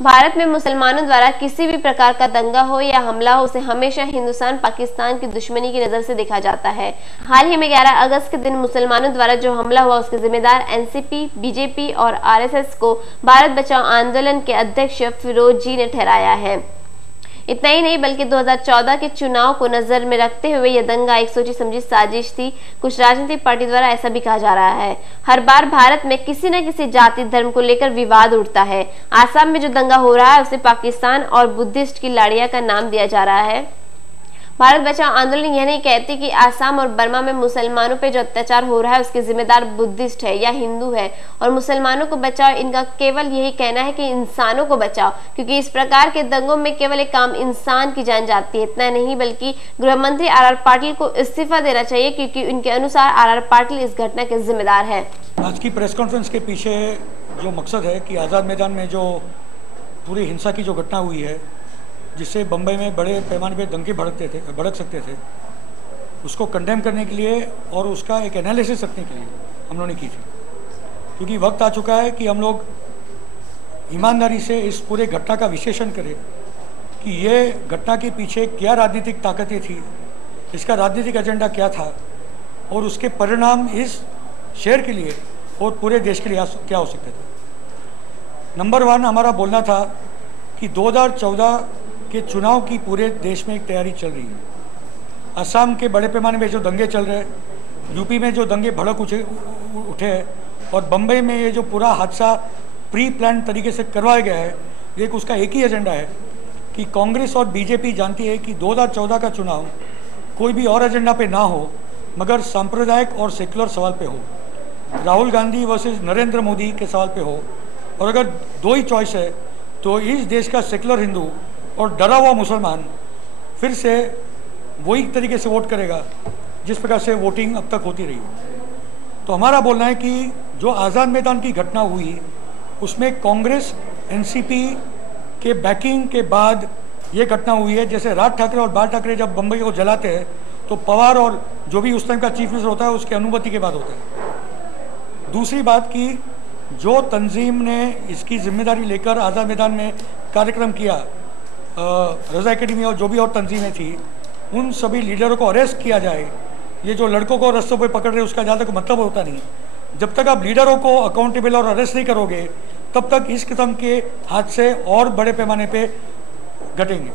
भारत में मुसलमानों द्वारा किसी भी प्रकार का दंगा हो या हमला हो, उसे हमेशा हिंदुस्तान पाकिस्तान की दुश्मनी की नजर से देखा जाता है। हाल ही में 11 अगस्त के दिन मुसलमानों द्वारा जो हमला हुआ, उसके जिम्मेदार एनसीपी, बीजेपी और आरएसएस को भारत बचाओ आंदोलन के अध्यक्ष फिरोज जी ने ठहराया है। इतना ही नहीं बल्कि 2014 के चुनाव को नजर में रखते हुए यह दंगा एक सोची समझी साजिश थी। कुछ राजनीतिक पार्टी द्वारा ऐसा भी कहा जा रहा है। हर बार भारत में किसी न किसी जाति धर्म को लेकर विवाद उठता है। आसाम में जो दंगा हो रहा है उसे पाकिस्तान और बुद्धिस्ट की लाड़िया का नाम दिया जा रहा है। भारत बचाओ आंदोलन यह नहीं कहती कि आसाम और बर्मा में मुसलमानों पे जो अत्याचार हो रहा है उसके जिम्मेदार बुद्धिस्ट है या हिंदू है और मुसलमानों को बचाओ। इनका केवल यही कहना है कि इंसानों को बचाओ, क्योंकि इस प्रकार के दंगों में केवल एक आम इंसान की जान जाती है। इतना नहीं बल्कि गृह मंत्री आर पाटिल को इस्तीफा देना चाहिए, क्योंकि उनके अनुसार आर पाटिल इस घटना के जिम्मेदार है। आज की प्रेस कॉन्फ्रेंस के पीछे जो मकसद है कि आज़ाद मैदान में जो पूरी हिंसा की जो घटना हुई है, जिससे बम्बई में बड़े पैमाने पे दंगे भड़क सकते थे, उसको कंडेम करने के लिए और उसका एक एनालिसिस रखने के लिए हम लोगों ने की थी। क्योंकि वक्त आ चुका है कि हम लोग ईमानदारी से इस पूरे घटना का विश्लेषण करें कि ये घटना के पीछे क्या राजनीतिक ताकतें थी, इसका राजनीतिक एजेंडा क्या था और उसके परिणाम इस शहर के लिए और पूरे देश के लिए क्या हो सकते थे। नंबर 1 हमारा बोलना था कि 2014 के चुनाव की पूरे देश में एक तैयारी चल रही है। असम के बड़े पैमाने में जो दंगे चल रहे हैं, यूपी में जो दंगे भड़क उठे हैं और बम्बई में ये जो पूरा हादसा प्री प्लान तरीके से करवाया गया है, एक उसका एक ही एजेंडा है कि कांग्रेस और बीजेपी जानती है कि 2014 का चुनाव कोई भी और एजेंडा पे ना हो मगर सांप्रदायिक और सेकुलर सवाल पे हो, राहुल गांधी वर्सेस नरेंद्र मोदी के सवाल पे हो। और अगर दो ही चॉइस है तो इस देश का सेकुलर हिंदू और डरा हुआ मुसलमान फिर से वही तरीके से वोट करेगा जिस प्रकार से वोटिंग अब तक होती रही। तो हमारा बोलना है कि जो आज़ाद मैदान की घटना हुई उसमें कांग्रेस एनसीपी के बैकिंग के बाद ये घटना हुई है। जैसे राज ठाकरे और बाल ठाकरे जब बम्बई को जलाते हैं तो पवार और जो भी उस टाइम का चीफ मिनिस्टर होता है उसकी अनुमति के बाद होता है। दूसरी बात कि जो तंजीम ने इसकी जिम्मेदारी लेकर आज़ाद मैदान में कार्यक्रम किया, रज़ा एकेडमी और जो भी और तंजीमें थी, उन सभी लीडरों को अरेस्ट किया जाए। ये जो लड़कों को रस्तों पे पकड़ रहे उसका ज़्यादा कोई मतलब होता नहीं। जब तक आप लीडरों को अकाउंटेबल और अरेस्ट नहीं करोगे तब तक इस किस्म के हादसे और बड़े पैमाने पे घटेंगे।